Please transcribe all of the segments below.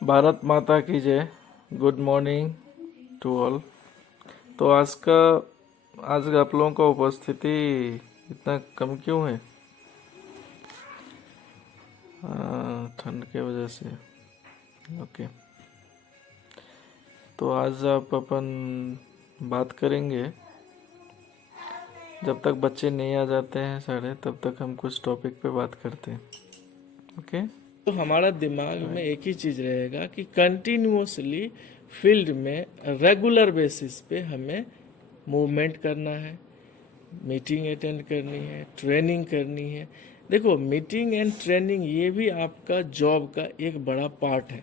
भारत माता की जय। Good morning to all. तो आज आप लोगों का उपस्थिति इतना कम क्यों है? ठंड के वजह से। ओके, तो आज आप अपन बात करेंगे, जब तक बच्चे नहीं आ जाते हैं साढ़े, तब तक हम कुछ टॉपिक पे बात करते हैं। ओके, तो हमारा दिमाग में एक ही चीज रहेगा कि कंटिन्यूअसली फील्ड में रेगुलर बेसिस पे हमें मूवमेंट करना है, मीटिंग अटेंड करनी है, ट्रेनिंग करनी है। देखो, मीटिंग एंड ट्रेनिंग ये भी आपका जॉब का एक बड़ा पार्ट है।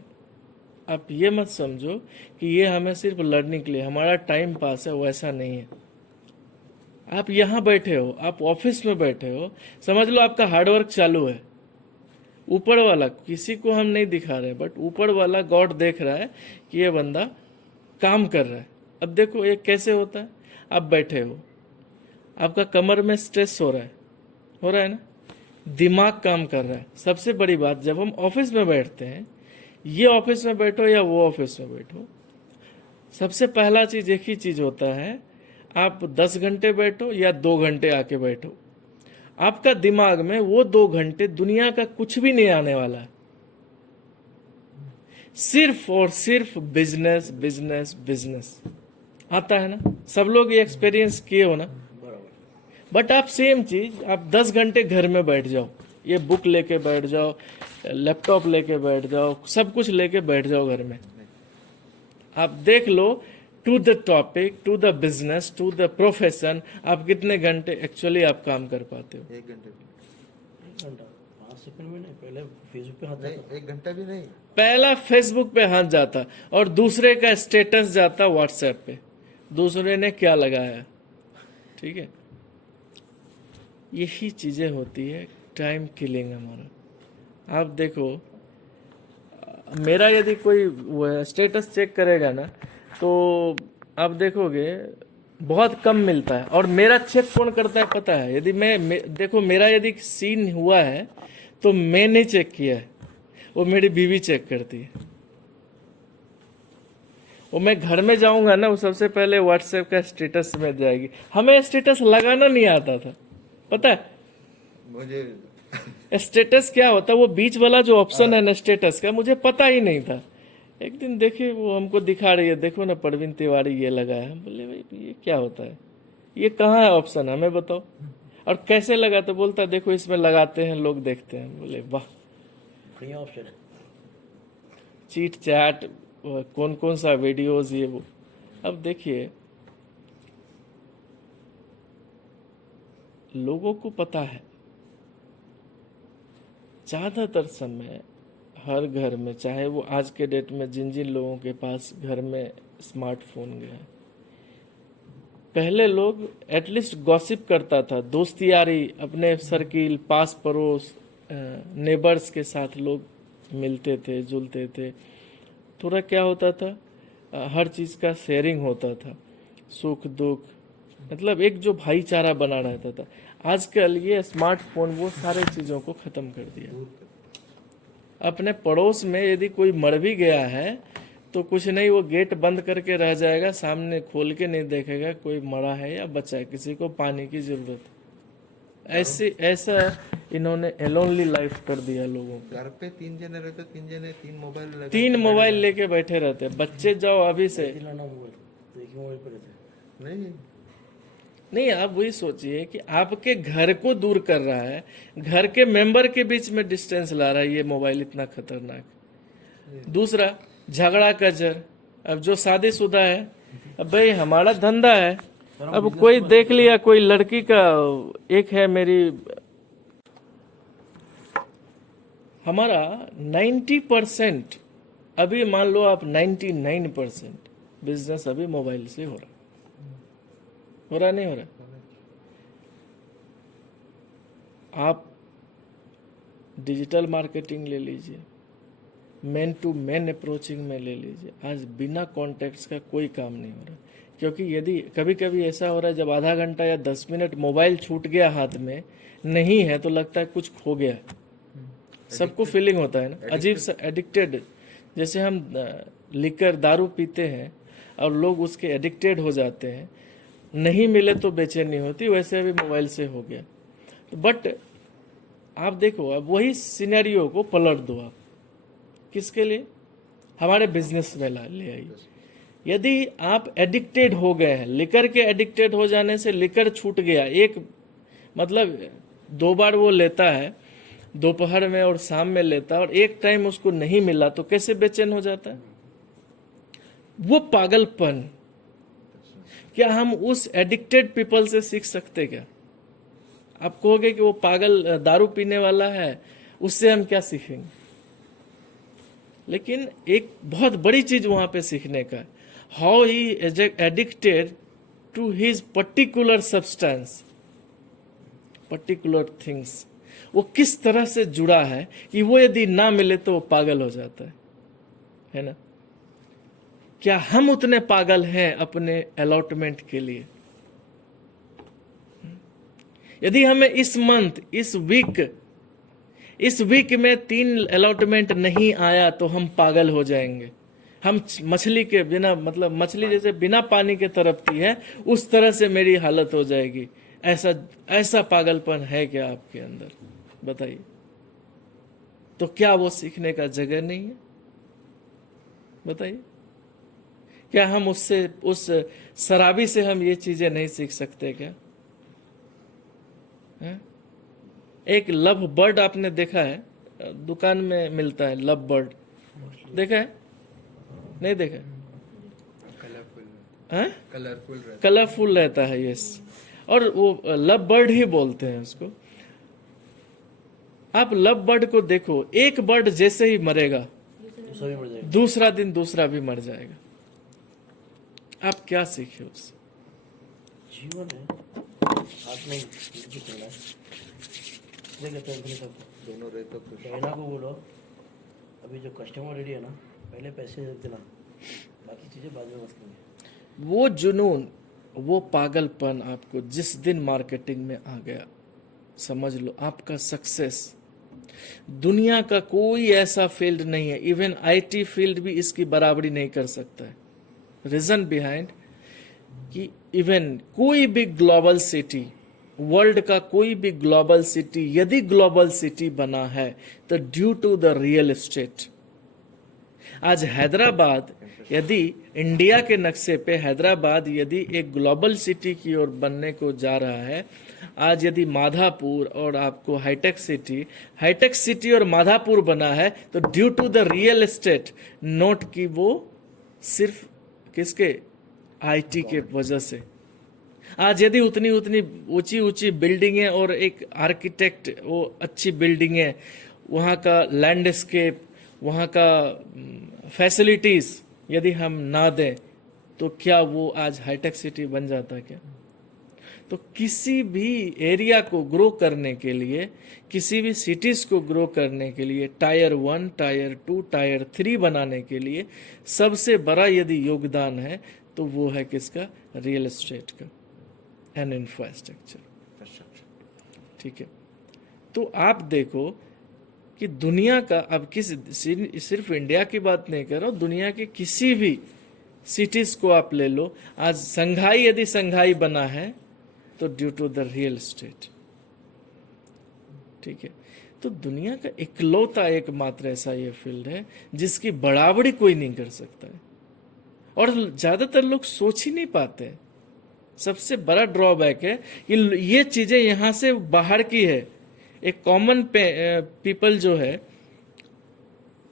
आप ये मत समझो कि ये हमें सिर्फ लर्निंग के लिए, हमारा टाइम पास है, वैसा नहीं है। आप यहाँ बैठे हो, आप ऑफिस में बैठे हो, समझ लो आपका हार्डवर्क चालू है। ऊपर वाला, किसी को हम नहीं दिखा रहे, बट ऊपर वाला गॉड देख रहा है कि ये बंदा काम कर रहा है। अब देखो ये कैसे होता है। आप बैठे हो, आपका कमर में स्ट्रेस हो रहा है ना, दिमाग काम कर रहा है। सबसे बड़ी बात, जब हम ऑफिस में बैठते हैं, ये ऑफिस में बैठो या वो ऑफिस में बैठो, सबसे पहला चीज एक ही चीज होता है, आप 10 घंटे बैठो या 2 घंटे आके बैठो, आपका दिमाग में वो 2 घंटे दुनिया का कुछ भी नहीं आने वाला है। सिर्फ और सिर्फ बिजनेस बिजनेस बिजनेस आता है ना। सब लोग ये एक्सपीरियंस किए हो ना। बट आप सेम चीज, आप 10 घंटे घर में बैठ जाओ, ये बुक लेके बैठ जाओ, लैपटॉप लेके बैठ जाओ, सब कुछ लेके बैठ जाओ घर में, आप देख लो, to the topic, to the business, to the profession, आप कितने घंटे एक्चुअली आप काम कर पाते हो? 1 घंटे घंटा 5 सेकंड में नहीं, पहले फेसबुक पे हाथ नहीं, जाता। 1 घंटा भी नहीं। पहला फेसबुक पे हाथ जाता और दूसरे का स्टेटस जाता व्हाट्सएप पे, दूसरे ने क्या लगाया। ठीक है, यही चीजें होती है टाइम किलिंग हमारा। आप देखो, मेरा यदि कोई स्टेटस चेक करेगा ना, तो आप देखोगे बहुत कम मिलता है। और मेरा चेक कौन करता है पता है? यदि देखो, मेरा यदि सीन हुआ है तो मैंने चेक किया है, वो मेरी बीवी चेक करती है। वो मैं घर में जाऊंगा ना, वो सबसे पहले व्हाट्सएप का स्टेटस में जाएगी। हमें स्टेटस लगाना नहीं आता था, पता है? मुझे स्टेटस क्या होता है, वो बीच वाला जो ऑप्शन है ना स्टेटस का, मुझे पता ही नहीं था। एक दिन देखे, वो हमको दिखा रही है, देखो ना प्रवीण तिवारी ये लगा है। हम बोले भाई ये क्या होता है, ये कहाँ है ऑप्शन, हमें बताओ। और कैसे लगा, तो बोलता देखो इसमें लगाते हैं, लोग देखते हैं। बोले वाह, बढ़िया ऑप्शन है। चीट चैट, कौन कौन सा वीडियोस, ये वो। अब देखिए, लोगों को पता है, ज्यादातर समय हर घर में, चाहे वो आज के डेट में जिन जिन लोगों के पास घर में स्मार्टफोन गया, पहले लोग एटलीस्ट गॉसिप करता था, दोस्ती यारी, अपने सर्किल, पास पड़ोस, नेबर्स के साथ लोग मिलते थे, जुलते थे। थोड़ा क्या होता था, हर चीज का शेयरिंग होता था, सुख दुख, मतलब एक जो भाईचारा बना रहता था। आजकल ये स्मार्टफोन वो सारे चीजों को खत्म कर दिया। अपने पड़ोस में यदि कोई मर भी गया है तो कुछ नहीं, वो गेट बंद करके रह जाएगा, सामने खोल के नहीं देखेगा कोई मरा है या बचा है, किसी को पानी की जरूरत है। ऐसा इन्होंने एलोनली लाइफ कर दिया लोगों को। घर पे 3 जने रहते, 3 जने 3 मोबाइल लगा 3 मोबाइल लेके बैठे रहते हैं। बच्चे जाओ अभी से, लाना मोबाइल तो एक ही मोबाइल पर रहते हैं। नहीं, आप वही सोचिए कि आपके घर को दूर कर रहा है, घर के मेंबर के बीच में डिस्टेंस ला रहा है ये मोबाइल, इतना खतरनाक। दूसरा, झगड़ा कजर। अब जो शादीशुदा है, अब भाई हमारा धंधा है, अब कोई देख लिया, कोई लड़की का, एक है मेरी, हमारा 90%, अभी मान लो आप 99% बिजनेस अभी मोबाइल से हो रहा नहीं हो रहा। आप डिजिटल मार्केटिंग ले लीजिए, मैन टू मैन अप्रोचिंग में ले लीजिए, आज बिना कॉन्टेक्ट्स का कोई काम नहीं हो रहा। क्योंकि यदि कभी कभी ऐसा हो रहा है, जब आधा घंटा या 10 मिनट मोबाइल छूट गया हाथ में नहीं है, तो लगता है कुछ खो गया। सबको फीलिंग होता है ना, अजीब सा एडिक्टेड, जैसे हम लिकर दारू पीते हैं और लोग उसके एडिक्टेड हो जाते हैं, नहीं मिले तो बेचैनी होती, वैसे अभी मोबाइल से हो गया। बट आप देखो, अब वही सिनेरियो को पलट दो आप, किसके लिए? हमारे बिजनेस में ले आइए। यदि आप एडिक्टेड हो गए हैं, लिकर के एडिक्टेड हो जाने से लिकर छूट गया, एक मतलब 2 बार वो लेता है, दोपहर में और शाम में लेता है, और एक टाइम उसको नहीं मिला तो कैसे बेचैन हो जाता है? वो पागलपन क्या हम उस एडिक्टेड पीपल से सीख सकते क्या? आप कहोगे कि वो पागल दारू पीने वाला है, उससे हम क्या सीखेंगे? लेकिन एक बहुत बड़ी चीज वहां पे सीखने का है, how he is addicted to his particular substance, particular things. वो किस तरह से जुड़ा है कि वो यदि ना मिले तो वो पागल हो जाता है ना? क्या हम उतने पागल हैं अपने अलॉटमेंट के लिए? यदि हमें इस मंथ, इस वीक में 3 अलॉटमेंट नहीं आया तो हम पागल हो जाएंगे। हम मछली के बिना, मतलब मछली जैसे बिना पानी के तड़पती है, उस तरह से मेरी हालत हो जाएगी। ऐसा पागलपन है क्या आपके अंदर? बताइए। तो क्या वो सीखने का जगह नहीं है? बताइए। क्या हम उससे, उस शराबी से हम ये चीजें नहीं सीख सकते क्या? है? एक लव बर्ड आपने देखा है, दुकान में मिलता है लव बर्ड, देखा है? नहीं देखा? कलरफुल रहता है, यस। और वो लव बर्ड ही बोलते हैं उसको। आप लव बर्ड को देखो, एक बर्ड जैसे ही मरेगा, दूसरा भी मर जाएगा। दूसरा दिन दूसरा भी मर जाएगा। आप क्या सीखे उससे? जीवन है, हाथ में कुछ चल रहा है, इसलिए कहते हैं अपने सबको, दोनों रहे तो खुश। चाइना को बोलो, अभी जो कस्टमर रेडी है ना, पहले पैसे दे देना, बाकी चीज़ें बाद में मत करेंगे। वो जुनून, वो पागलपन आपको जिस दिन मार्केटिंग में आ गया, समझ लो आपका सक्सेस। दुनिया का कोई ऐसा फील्ड नहीं है, इवन आईटी फील्ड भी इसकी बराबरी नहीं कर सकता है। रीजन बिहाइंड कि इवन कोई भी ग्लोबल सिटी, वर्ल्ड का कोई भी ग्लोबल सिटी यदि ग्लोबल सिटी बना है तो due to the real estate. आज हैदराबाद, यदि इंडिया के नक्शे पे हैदराबाद यदि एक ग्लोबल सिटी की ओर बनने को जा रहा है, आज यदि माधापुर और आपको हाईटेक सिटी और माधापुर बना है तो due to the real estate, note की वो सिर्फ किसके? आईटी के वजह से। आज यदि उतनी ऊंची बिल्डिंगें और एक आर्किटेक्ट, वो अच्छी बिल्डिंगें, वहाँ का लैंडस्केप, वहाँ का फैसिलिटीज यदि हम ना दें तो क्या वो आज हाईटेक सिटी बन जाता क्या? तो किसी भी एरिया को ग्रो करने के लिए, किसी भी सिटीज को ग्रो करने के लिए, टायर 1, टायर 2, टायर 3 बनाने के लिए सबसे बड़ा यदि योगदान है तो वो है किसका? रियल एस्टेट का एंड इंफ्रास्ट्रक्चर। ठीक है। तो आप देखो कि दुनिया का, अब सिर्फ इंडिया की बात नहीं कर रहा हूं, दुनिया के किसी भी सिटीज को आप ले लो, आज संघाई यदि संघाई बना है तो due to the real estate. ठीक है। तो दुनिया का इकलौता एकमात्र ऐसा ये फील्ड है जिसकी बराबरी कोई नहीं कर सकता है, और ज्यादातर लोग सोच ही नहीं पाते। सबसे बड़ा ड्रॉबैक है कि ये चीजें यहां से बाहर की है। एक कॉमन पीपल जो है,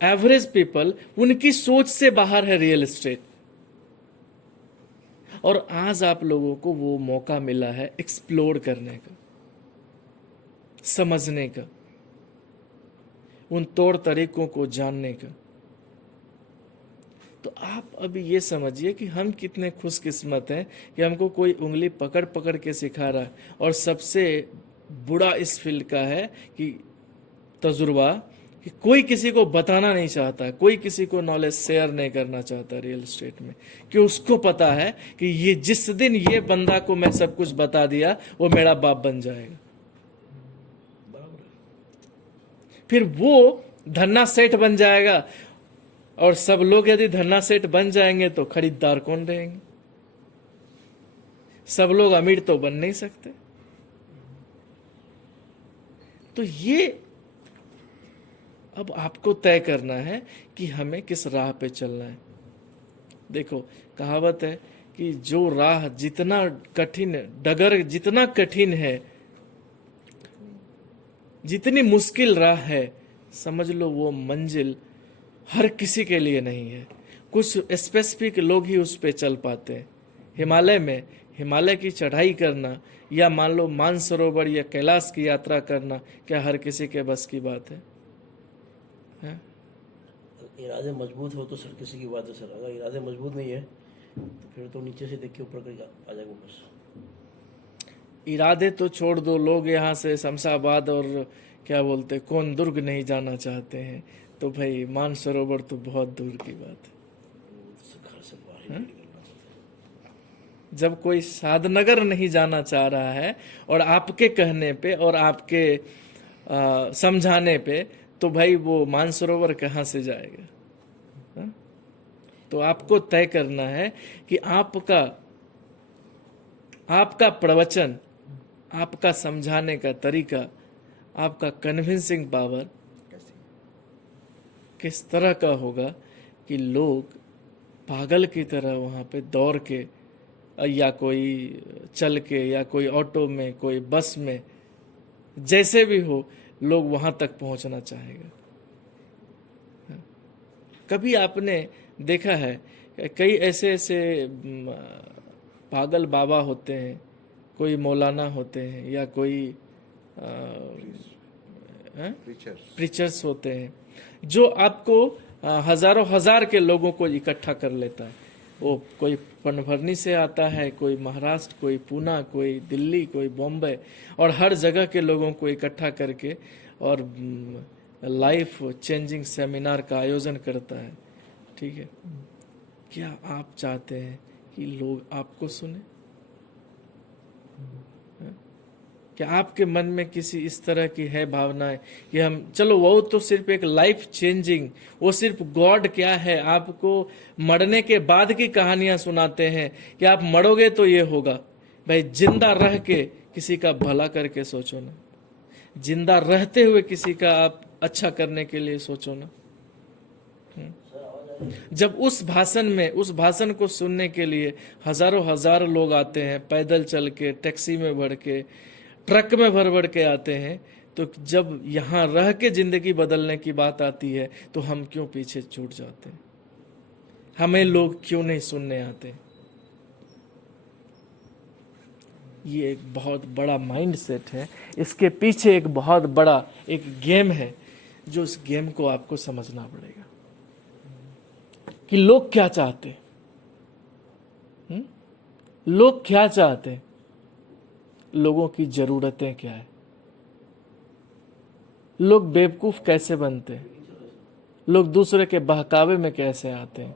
एवरेज पीपल, उनकी सोच से बाहर है रियल एस्टेट। और आज आप लोगों को वो मौका मिला है एक्सप्लोर करने का, समझने का, उन तौर तरीकों को जानने का। तो आप अभी ये समझिए कि हम कितने खुशकिस्मत हैं कि हमको कोई उंगली पकड़ पकड़ के सिखा रहा है। और सबसे बुरा इस फील्ड का है कि तजुर्बा, कि कोई किसी को बताना नहीं चाहता, कोई किसी को नॉलेज शेयर नहीं करना चाहता रियल एस्टेट में, कि उसको पता है कि ये जिस दिन ये बंदा को मैं सब कुछ बता दिया वो मेरा बाप बन जाएगा, फिर वो धन्ना सेठ बन जाएगा, और सब लोग यदि धन्ना सेठ बन जाएंगे तो खरीदार कौन रहेंगे? सब लोग अमीर तो बन नहीं सकते। तो ये अब आपको तय करना है कि हमें किस राह पे चलना है। देखो, कहावत है कि जो राह जितना कठिन, डगर जितना कठिन है, जितनी मुश्किल राह है, समझ लो वो मंजिल हर किसी के लिए नहीं है। कुछ स्पेसिफिक लोग ही उस पे चल पाते हैं। हिमालय में हिमालय की चढ़ाई करना, या मान लो मानसरोवर या कैलाश की यात्रा करना, क्या हर किसी के बस की बात है? इरादे मजबूत हो तो सर किसी की बात है सर। अगर इरादे मजबूत नहीं है तो फिर तो नीचे से देख के ऊपर आ जाएगा बस। इरादे तो छोड़ दो, लोग यहाँ से शमशाबाद और क्या बोलते कौन दुर्ग नहीं जाना चाहते हैं, तो भाई मानसरोवर तो बहुत दूर की बात है। घर से बाहर ही नहीं निकलना होता है। जब कोई साधनगर नहीं जाना चाह रहा है और आपके कहने पे और आपके समझाने पे, तो भाई वो मानसरोवर कहाँ से जाएगा? हा? तो आपको तय करना है कि आपका प्रवचन, आपका समझाने का तरीका, आपका कन्विंसिंग पावर किस तरह का होगा कि लोग पागल की तरह वहां पे दौड़ के, या कोई चल के, या कोई ऑटो में, कोई बस में, जैसे भी हो, लोग वहां तक पहुंचना चाहेगा। कभी आपने देखा है कई ऐसे ऐसे पागल बाबा होते हैं, कोई मौलाना होते हैं, या कोई प्रीचर्स होते हैं, जो आपको हजारों हजार के लोगों को इकट्ठा कर लेता है। वो कोई पनभरनी से आता है, कोई महाराष्ट्र, कोई पूना, कोई दिल्ली, कोई बॉम्बे, और हर जगह के लोगों को इकट्ठा करके और लाइफ चेंजिंग सेमिनार का आयोजन करता है। ठीक है, क्या आप चाहते हैं कि लोग आपको सुने? क्या आपके मन में किसी इस तरह की है भावनाएं कि हम, चलो वो तो सिर्फ एक लाइफ चेंजिंग, वो सिर्फ गॉड क्या है, आपको मरने के बाद की कहानियां सुनाते हैं कि आप मरोगे तो ये होगा। भाई जिंदा रह के किसी का भला करके सोचो ना, जिंदा रहते हुए किसी का आप अच्छा करने के लिए सोचो ना। जब उस भाषण को सुनने के लिए हजारों हजार लोग आते हैं, पैदल चल के, टैक्सी में भर के, ट्रक में भर भर के आते हैं, तो जब यहाँ रह के जिंदगी बदलने की बात आती है तो हम क्यों पीछे छूट जाते हैं? हमें लोग क्यों नहीं सुनने आते? ये एक बहुत बड़ा माइंड सेट है, इसके पीछे एक बहुत बड़ा एक गेम है, जो इस गेम को आपको समझना पड़ेगा कि लोग क्या चाहते हैं। लोग क्या चाहते हैं, लोगों की जरूरतें क्या है, लोग बेवकूफ कैसे बनते हैं, लोग दूसरे के बहकावे में कैसे आते हैं,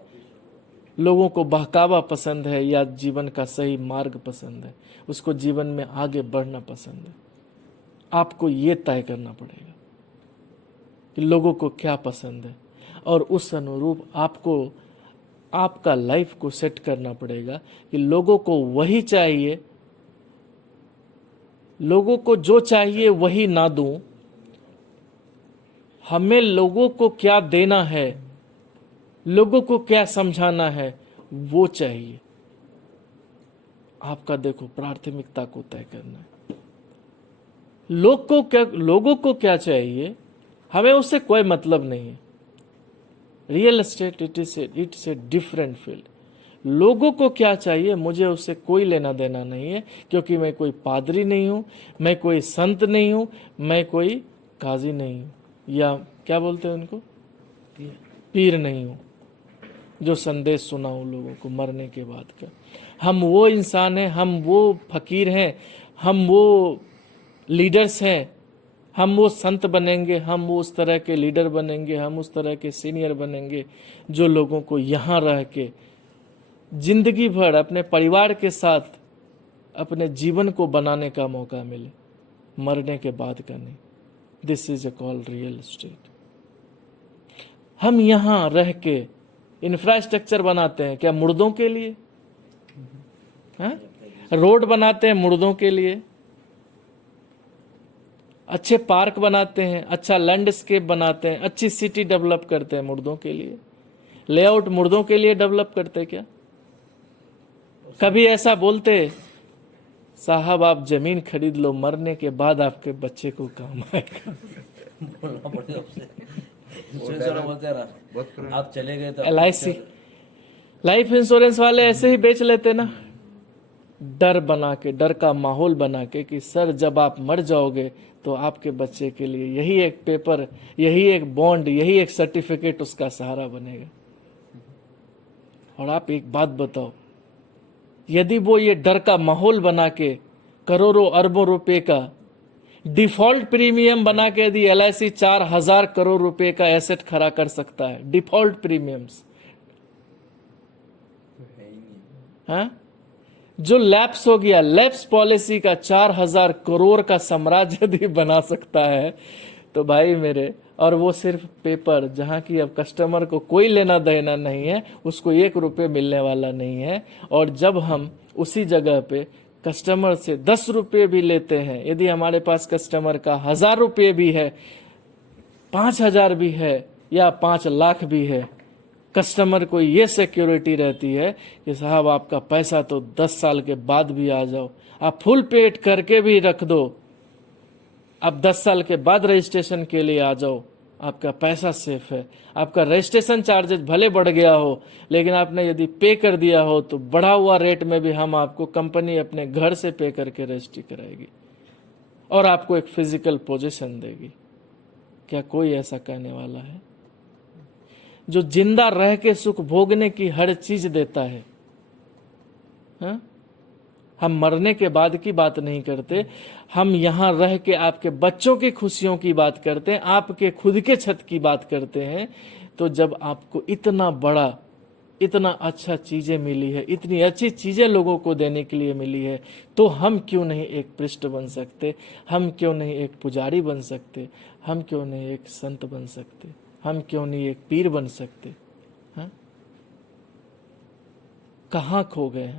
लोगों को बहकावा पसंद है या जीवन का सही मार्ग पसंद है, उसको जीवन में आगे बढ़ना पसंद है। आपको ये तय करना पड़ेगा कि लोगों को क्या पसंद है, और उस अनुरूप आपको आपका लाइफ को सेट करना पड़ेगा कि लोगों को वही चाहिए, लोगों को जो चाहिए वही ना दूं, हमें लोगों को क्या देना है, लोगों को क्या समझाना है, वो चाहिए। आपका देखो प्राथमिकता को तय करना है। लोगों को क्या चाहिए, हमें उससे कोई मतलब नहीं है। Real estate it's a different field. लोगों को क्या चाहिए, मुझे उससे कोई लेना देना नहीं है, क्योंकि मैं कोई पादरी नहीं हूं, मैं कोई संत नहीं हूं, मैं कोई काजी नहीं हूं, या क्या बोलते हैं उनको, पीर नहीं हूं जो संदेश सुनाऊं लोगों को मरने के बाद का। हम वो इंसान हैं, हम वो फकीर हैं, हम वो लीडर्स हैं, हम वो संत बनेंगे, हम वो उस तरह के लीडर बनेंगे, हम उस तरह के सीनियर बनेंगे जो लोगों को यहाँ रह के जिंदगी भर अपने परिवार के साथ अपने जीवन को बनाने का मौका मिले, मरने के बाद का नहीं। This is a call real estate. हम यहाँ रह के इंफ्रास्ट्रक्चर बनाते हैं क्या मुर्दों के लिए? हाँ? रोड बनाते हैं मुर्दों के लिए, अच्छे पार्क बनाते हैं, अच्छा लैंडस्केप बनाते हैं, अच्छी सिटी डेवलप करते हैं मुर्दों के लिए। लेआउट मुर्दों के लिए डेवलप करते क्या? कभी ऐसा बोलते साहब आप जमीन खरीद लो, मरने के बाद आपके बच्चे को काम आएगा? बोलना पड़ेगा उससे। इंश्योरेंस वाला बोलते हैं ना, बहुत आप चले गए तो LIC लाइफ इंश्योरेंस वाले ऐसे ही बेच लेते ना, डर बना के, डर का माहौल बना के कि सर जब आप मर जाओगे तो आपके बच्चे के लिए यही एक पेपर, यही एक बॉन्ड, यही एक सर्टिफिकेट उसका सहारा बनेगा। और आप एक बात बताओ, यदि वो ये डर का माहौल बना के करोड़ों अरबों रुपए का डिफॉल्ट प्रीमियम बना के यदि LIC 4,000 करोड़ रुपए का एसेट खड़ा कर सकता है, डिफॉल्ट प्रीमियम्स, हाँ? जो लैप्स हो गया, लैप्स पॉलिसी का 4,000 करोड़ का साम्राज्य यदि बना सकता है तो भाई मेरे, और वो सिर्फ पेपर, जहां की अब कस्टमर को कोई लेना देना नहीं है, उसको 1 रुपये मिलने वाला नहीं है। और जब हम उसी जगह पे कस्टमर से 10 रुपये भी लेते हैं, यदि हमारे पास कस्टमर का 1,000 रुपये भी है, 5,000 भी है या 5 लाख भी है, कस्टमर को ये सिक्योरिटी रहती है कि साहब आपका पैसा तो 10 साल के बाद भी आ जाओ, आप फुल पेड करके भी रख दो, आप 10 साल के बाद रजिस्ट्रेशन के लिए आ जाओ, आपका पैसा सेफ है। आपका रजिस्ट्रेशन चार्जेस भले बढ़ गया हो, लेकिन आपने यदि पे कर दिया हो तो बढ़ा हुआ रेट में भी हम आपको, कंपनी अपने घर से पे करके रजिस्ट्री कराएगी और आपको एक फिजिकल पोजीशन देगी। क्या कोई ऐसा कहने वाला है? जो जिंदा रह के सुख भोगने की हर चीज देता है, हाँ? हम मरने के बाद की बात नहीं करते, हम यहां रह के आपके बच्चों की खुशियों की बात करते हैं, आपके खुद के छत की बात करते हैं। तो जब आपको इतना बड़ा, इतना अच्छा चीजें मिली है, इतनी अच्छी चीजें लोगों को देने के लिए मिली है, तो हम क्यों नहीं एक पृष्ठ बन सकते? हम क्यों नहीं एक पुजारी बन सकते? हम क्यों नहीं एक संत बन सकते? हम क्यों नहीं एक पीर बन सकते? हाँ? कहाँ खो गए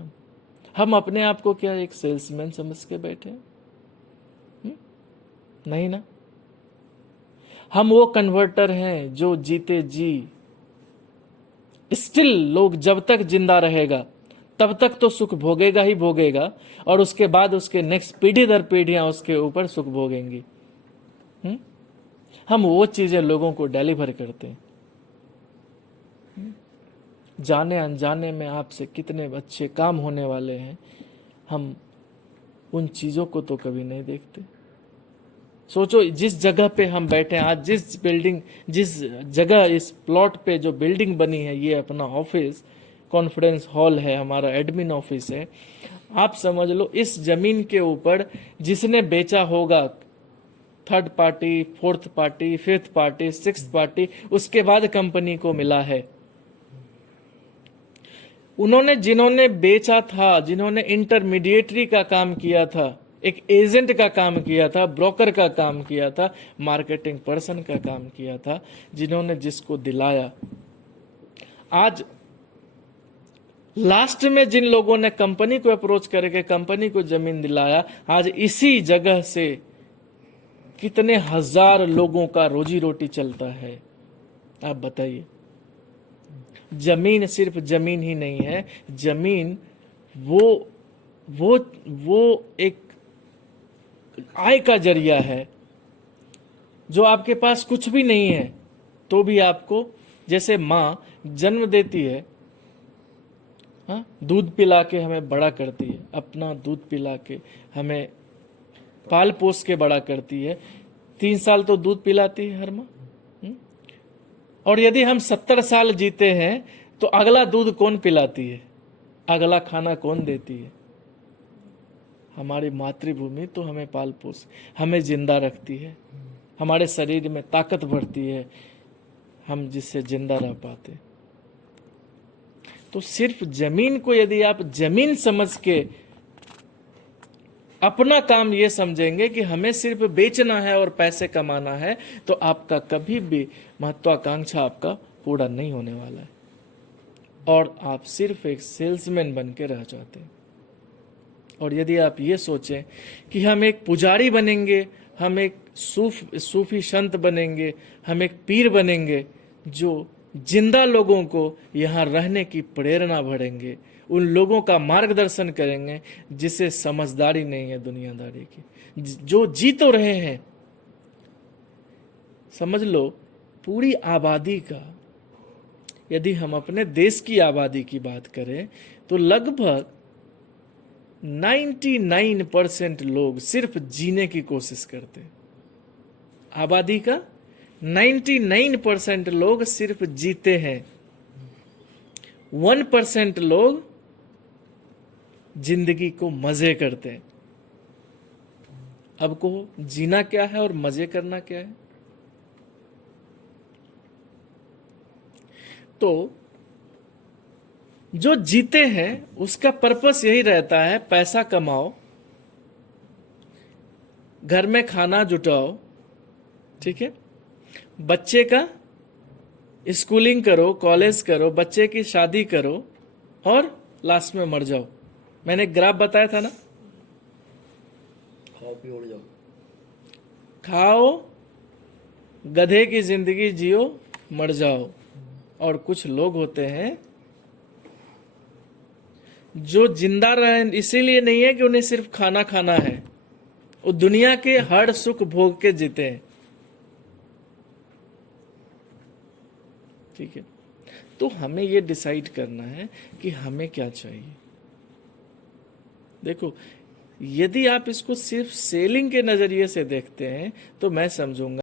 हम अपने आप को क्या एक सेल्समैन समझ के बैठे हैं? नहीं ना। हम वो कन्वर्टर हैं जो जीते जी, स्टिल लोग जब तक जिंदा रहेगा तब तक तो सुख भोगेगा ही भोगेगा, और उसके बाद उसके नेक्स्ट पीढ़ी दर पीढ़ियां उसके ऊपर सुख भोगेंगी। हम वो चीजें लोगों को डिलीवर करते हैं। जाने अनजाने में आपसे कितने अच्छे काम होने वाले हैं, हम उन चीजों को तो कभी नहीं देखते। सोचो जिस जगह पे हम बैठे हैं आज, जिस जगह इस प्लॉट पे जो बिल्डिंग बनी है, ये अपना ऑफिस, कॉन्फ्रेंस हॉल है, हमारा एडमिन ऑफिस है। आप समझ लो इस जमीन के ऊपर जिसने बेचा होगा, 3rd party, 4th party, 5th party, 6th party, उसके बाद कंपनी को मिला है। जिन्होंने बेचा था, जिन्होंने इंटरमीडिएटरी का काम किया था, एक एजेंट का काम किया था, ब्रोकर का काम किया था, मार्केटिंग पर्सन का काम किया था, जिन्होंने जिसको दिलाया, आज लास्ट में जिन लोगों ने कंपनी को अप्रोच करके कंपनी को जमीन दिलाया, आज इसी जगह से कितने हजार लोगों का रोजी रोटी चलता है। आप बताइए। जमीन सिर्फ जमीन ही नहीं है, जमीन वो एक आय का जरिया है। जो आपके पास कुछ भी नहीं है तो भी आपको, जैसे माँ जन्म देती है, हाँ, दूध पिला के हमें बड़ा करती है, अपना दूध पिला के हमें पाल पोस के बड़ा करती है। 3 साल तो दूध पिलाती है हर माँ। और यदि हम 70 साल जीते हैं तो अगला दूध कौन पिलाती है? अगला खाना कौन देती है? हमारी मातृभूमि तो हमें पाल पोस, हमें जिंदा रखती है, हमारे शरीर में ताकत बढ़ती है, हम जिससे जिंदा रह पाते। तो सिर्फ जमीन को यदि आप जमीन समझ के अपना काम ये समझेंगे कि हमें सिर्फ बेचना है और पैसे कमाना है, तो आपका कभी भी महत्वाकांक्षा आपका पूरा नहीं होने वाला है, और आप सिर्फ एक सेल्समैन बन के रह जाते हैं। और यदि आप ये सोचें कि हम एक पुजारी बनेंगे, हम एक सूफी संत बनेंगे, हम एक पीर बनेंगे जो जिंदा लोगों को यहाँ रहने की प्रेरणा भरेंगे, उन लोगों का मार्गदर्शन करेंगे जिसे समझदारी नहीं है दुनियादारी की, जो जी तो रहे हैं। समझ लो पूरी आबादी का, यदि हम अपने देश की आबादी की बात करें तो लगभग 99% लोग सिर्फ जीने की कोशिश करते हैं। आबादी का 99% लोग सिर्फ जीते हैं, 1% लोग जिंदगी को मजे करते हैं। अब को जीना क्या है और मजे करना क्या है? तो जो जीते हैं उसका पर्पस यही रहता है, पैसा कमाओ, घर में खाना जुटाओ, ठीक है, बच्चे का स्कूलिंग करो, कॉलेज करो, बच्चे की शादी करो और लास्ट में मर जाओ। मैंने एक ग्राफ बताया था ना, खाओ पियो उड़ जाओ। खाओ, गधे की जिंदगी जियो, मर जाओ। और कुछ लोग होते हैं जो जिंदा रहे इसीलिए नहीं है कि उन्हें सिर्फ खाना खाना है, वो दुनिया के हर सुख भोग के जीते हैं, ठीक है। तो हमें ये डिसाइड करना है कि हमें क्या चाहिए। देखो, यदि आप इसको सिर्फ सेलिंग के नजरिए से देखते हैं तो मैं समझूंगा